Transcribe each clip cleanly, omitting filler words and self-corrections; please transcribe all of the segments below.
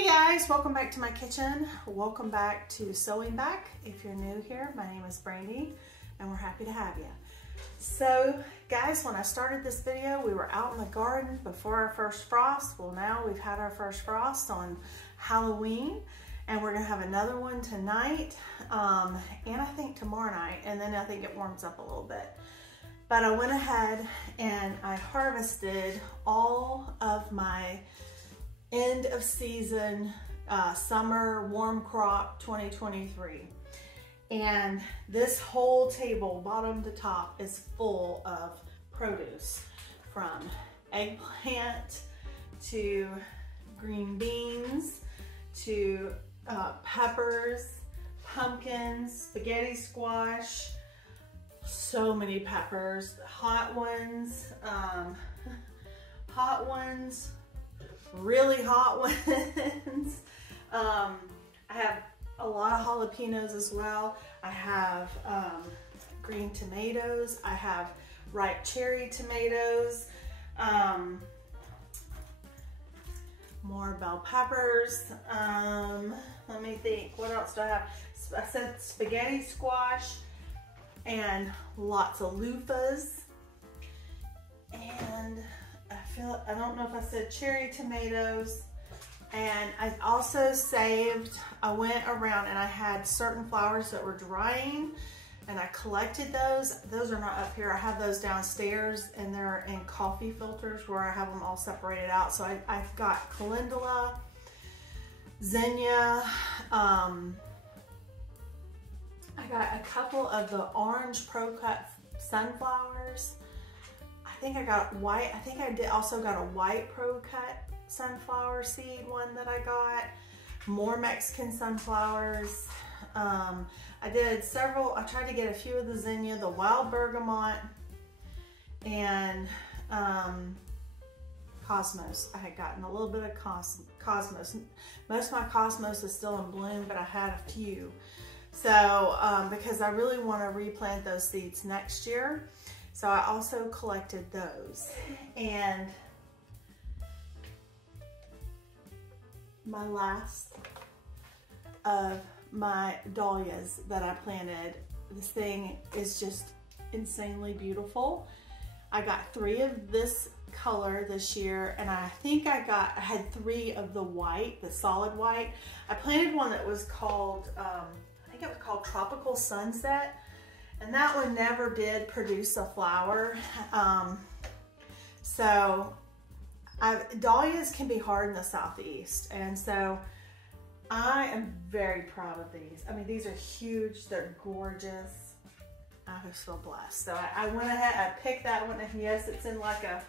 Hey guys, welcome back to my kitchen. Welcome back to Sewing Back. If you're new here, my name is Brandy and we're happy to have you. So guys, when I started this video, we were out in the garden before our first frost. Well, now we've had our first frost on Halloween and we're gonna have another one tonight and I think tomorrow night, and then I think it warms up a little bit. But I went ahead and I harvested all of my end of season summer warm crop 2023. And this whole table, bottom to top, is full of produce, from eggplant to green beans to peppers, pumpkins, spaghetti squash, so many peppers, hot ones, really hot ones. I have a lot of jalapenos as well. I have green tomatoes. I have ripe cherry tomatoes. More bell peppers. Let me think, what else do I have? I said spaghetti squash and lots of loofahs. And I don't know if I said cherry tomatoes. And I also saved, I went around and I had certain flowers that were drying and I collected those. Those are not up here. I have those downstairs and they're in coffee filters where I have them all separated out. So I've got calendula, zinnia, I got a couple of the orange Pro Cut sunflowers. I think I got white, I think I also got a white Pro Cut sunflower seed one that I got, more Mexican sunflowers. I did several, I tried to get a few of the zinnia, the wild bergamot, and cosmos. I had gotten a little bit of cosmos. Most of my cosmos is still in bloom, but I had a few. So because I really want to replant those seeds next year. So I also collected those. And my last of my dahlias that I planted, this thing is just insanely beautiful. I got 3 of this color this year, and I think I had 3 of the white, the solid white. I planted one that was called, I think it was called Tropical Sunset, and that one never did produce a flower. Dahlias can be hard in the Southeast, and so I am very proud of these. I mean, these are huge, they're gorgeous. I just feel blessed. So I went ahead, I picked that one, and yes, it's in like a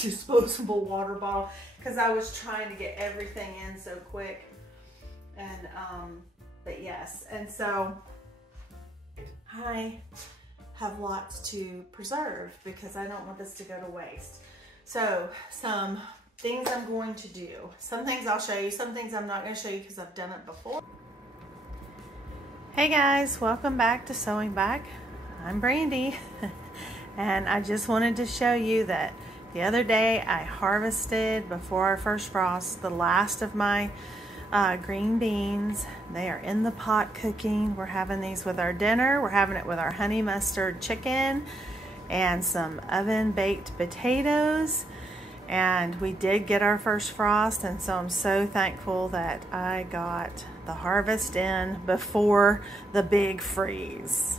disposable water bottle because I was trying to get everything in so quick. And, but yes, and so I have lots to preserve because I don't want this to go to waste. So some things I'm going to do. Some things I'll show you, some things I'm not going to show you because I've done it before. Hey guys, welcome back to Sewing Back. I'm Brandy and I just wanted to show you that the other day I harvested, before our first frost, the last of my green beans. They are in the pot cooking. We're having these with our dinner. We're having it with our honey mustard chicken and some oven baked potatoes. And we did get our first frost, and so I'm so thankful that I got the harvest in before the big freeze.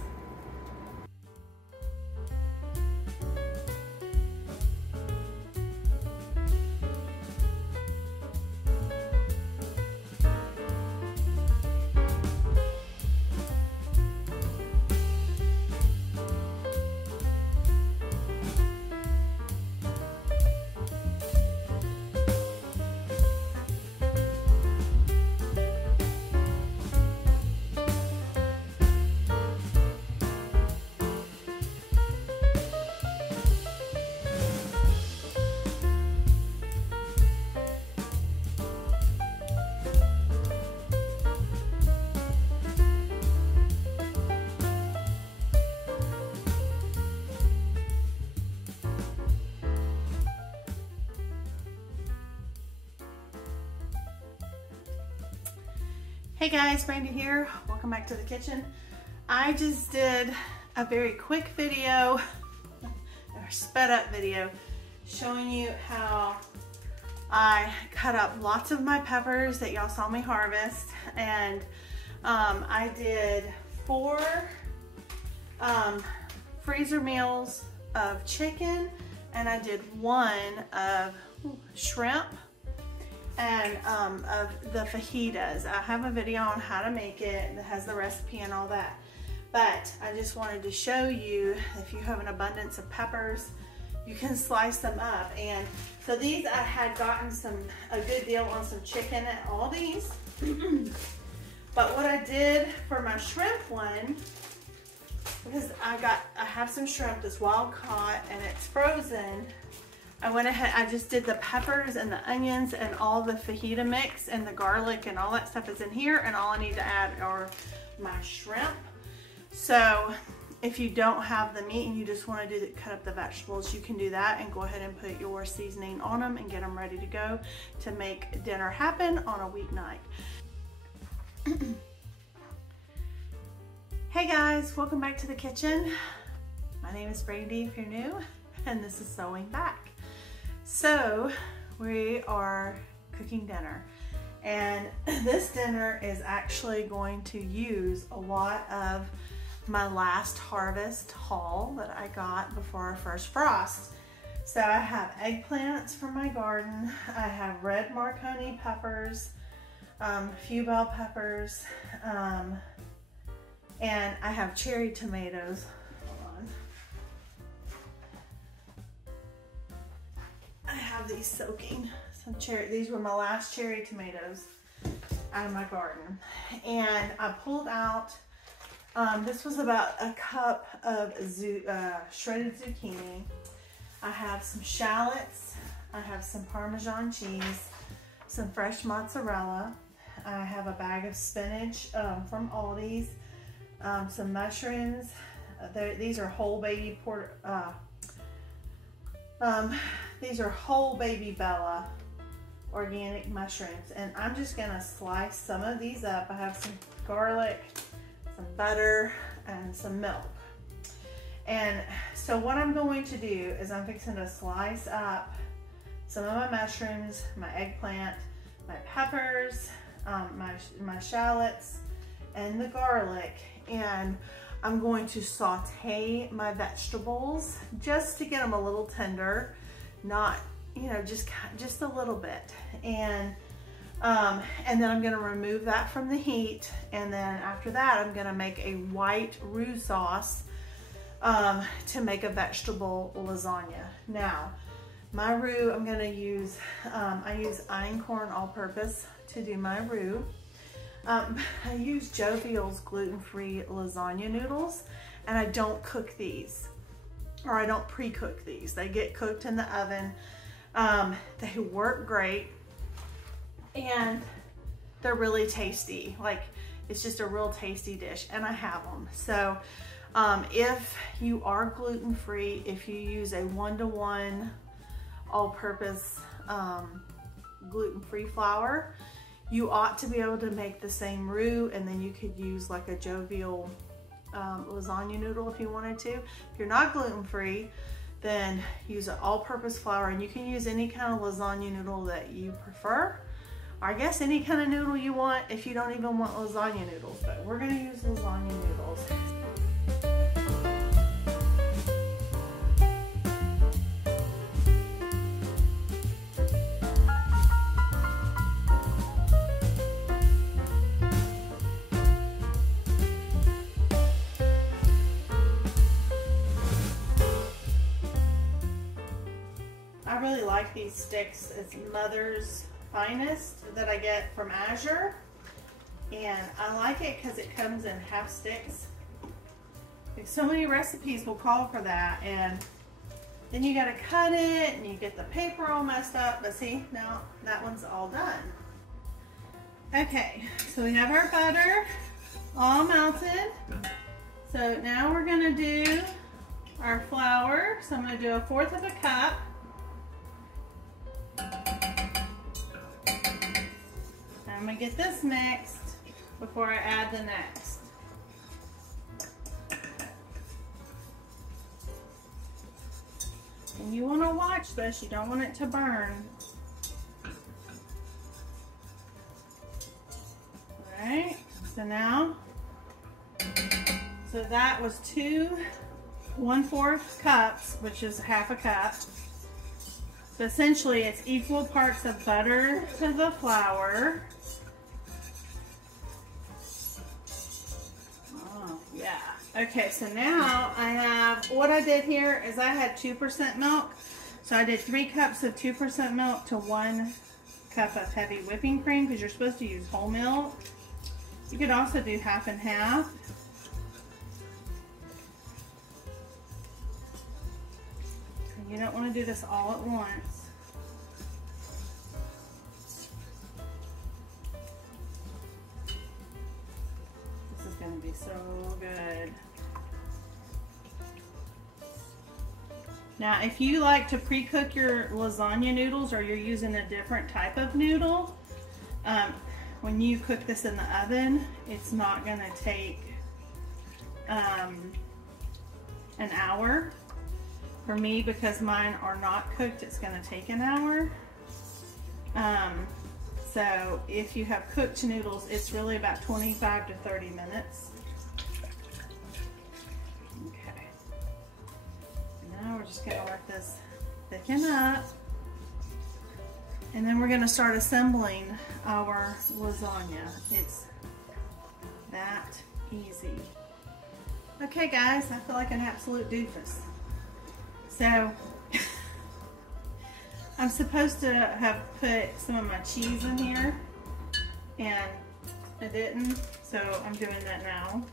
Hey guys, Brandy here. Welcome back to the kitchen. I just did a very quick video, or sped up video, showing you how I cut up lots of my peppers that y'all saw me harvest. And I did 4 freezer meals of chicken, and I did 1 of shrimp and of the fajitas. I have a video on how to make it that has the recipe and all that, but I just wanted to show you, if you have an abundance of peppers, you can slice them up. And so these, I had gotten a good deal on some chicken at Aldi's. But what I did for my shrimp one, because I have some shrimp that's wild caught and it's frozen, I went ahead, I just did the peppers and the onions and all the fajita mix, and the garlic and all that stuff is in here, and all I need to add are my shrimp. So if you don't have the meat and you just want to cut up the vegetables, you can do that and go ahead and put your seasoning on them and get them ready to go to make dinner happen on a weeknight. Hey guys, welcome back to the kitchen. My name is Brandy if you're new, and this is Sewing Back. So we are cooking dinner, and this dinner is actually going to use a lot of my last harvest haul that I got before our first frost. So I have eggplants from my garden, I have red Marconi peppers, a few bell peppers, and I have cherry tomatoes. Hold on. I have these soaking. These were my last cherry tomatoes out of my garden. And I pulled out, this was about a cup of shredded zucchini. I have some shallots. I have some Parmesan cheese, some fresh mozzarella. I have a bag of spinach from Aldi's, some mushrooms. These are whole baby these are whole baby Bella organic mushrooms, and I'm just gonna slice some of these up. I have some garlic, some butter, and some milk. And so what I'm going to do is I'm fixing to slice up some of my mushrooms, my eggplant, my peppers, my shallots, and the garlic, and I'm going to saute my vegetables just to get them a little tender, not, you know, just a little bit. And then I'm gonna remove that from the heat, and then after that I'm gonna make a white roux sauce to make a vegetable lasagna. Now, my roux, I'm gonna use, I use einkorn all-purpose to do my roux. I use Jovial's gluten-free lasagna noodles, and I don't cook these, or I don't pre-cook these. They get cooked in the oven. They work great, and they're really tasty. Like, it's just a real tasty dish, and I have them. So if you are gluten-free, if you use a 1-to-1 all-purpose gluten-free flour, you ought to be able to make the same roux, and then you could use like a Jovial lasagna noodle if you wanted to. If you're not gluten-free, then use an all-purpose flour, and you can use any kind of lasagna noodle that you prefer, or I guess any kind of noodle you want if you don't even want lasagna noodles, but we're gonna use lasagna noodles. I really like these sticks. It's Mother's Finest that I get from Azure, and I like it because it comes in half sticks. Like, so many recipes will call for that, and then you gotta cut it and you get the paper all messed up. But see, now that one's all done. Okay, so we have our butter all melted. So now we're gonna do our flour. So I'm gonna do 1/4 of a cup. I'm gonna get this mixed before I add the next. And you want to watch this, you don't want it to burn. Alright, so now, so that was 2 1/4 cups, which is half a cup. So essentially it's equal parts of butter to the flour. Oh, yeah. Okay, so now I have, what I did here is I had 2% milk. So I did 3 cups of 2% milk to 1 cup of heavy whipping cream, because you're supposed to use whole milk. You could also do half and half. You don't want to do this all at once. This is going to be so good. Now, if you like to pre-cook your lasagna noodles, or you're using a different type of noodle, when you cook this in the oven, it's not going to take an hour. For me, because mine are not cooked, it's going to take an hour. So if you have cooked noodles, it's really about 25 to 30 minutes. Okay. Now we're just going to let this thicken up. And then we're going to start assembling our lasagna. It's that easy. Okay guys, I feel like an absolute doofus. So, I'm supposed to have put some of my cheese in here, and I didn't, so I'm doing that now.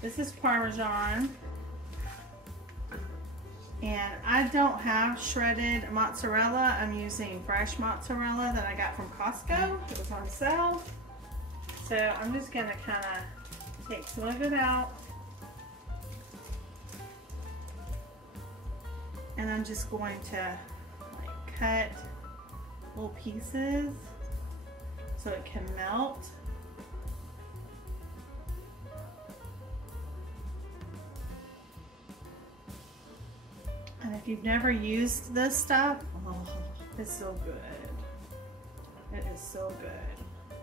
This is Parmesan, and I don't have shredded mozzarella. I'm using fresh mozzarella that I got from Costco. It was on sale. So I'm just going to kind of take some of it out. And I'm just going to like cut little pieces so it can melt. And if you've never used this stuff, oh, it's so good. It is so good.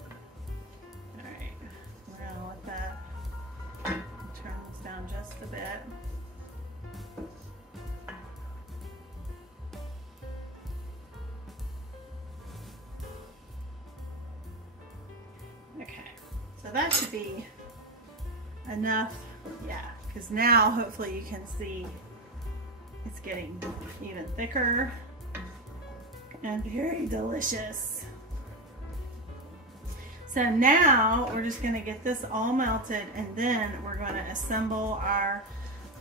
Alright, we're going to let that turn this down just a bit. So that should be enough, yeah, because now hopefully you can see it's getting even thicker and very delicious. So now we're just going to get this all melted, and then we're going to assemble our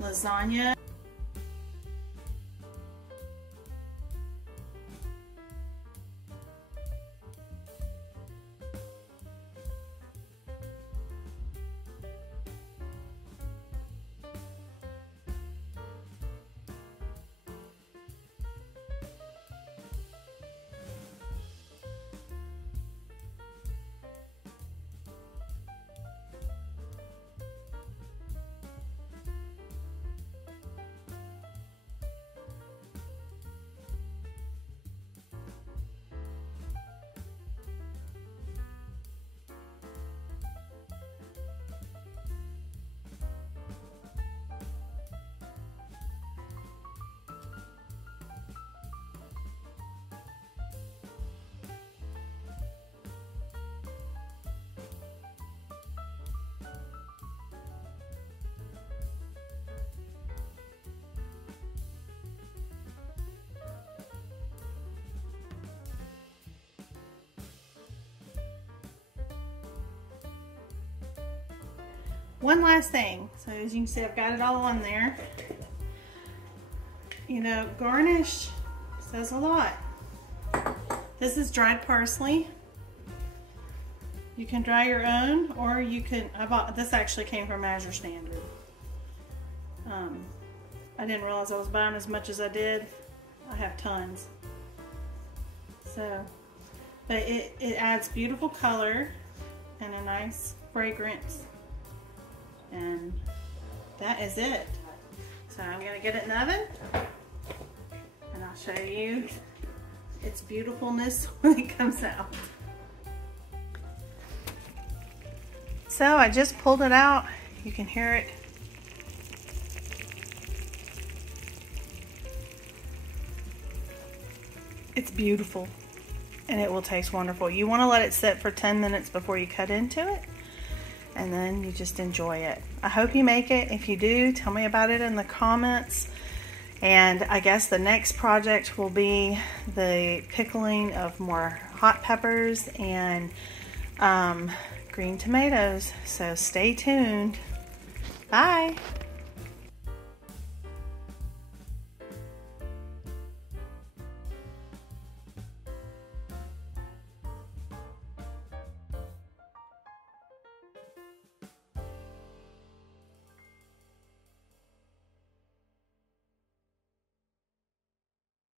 lasagna. One last thing, so as you can see I've got it all on there. You know, garnish says a lot. This is dried parsley. You can dry your own, or you can, this actually came from Azure Standard. I didn't realize I was buying as much as I did. I have tons. So, but it adds beautiful color and a nice fragrance. And that is it. So I'm gonna get it in the oven and I'll show you its beautifulness when it comes out. So I just pulled it out. You can hear it. It's beautiful and it will taste wonderful. You want to let it sit for 10 minutes before you cut into it, and then you just enjoy it. I hope you make it. If you do, tell me about it in the comments. And I guess the next project will be the pickling of more hot peppers and green tomatoes. So stay tuned. Bye.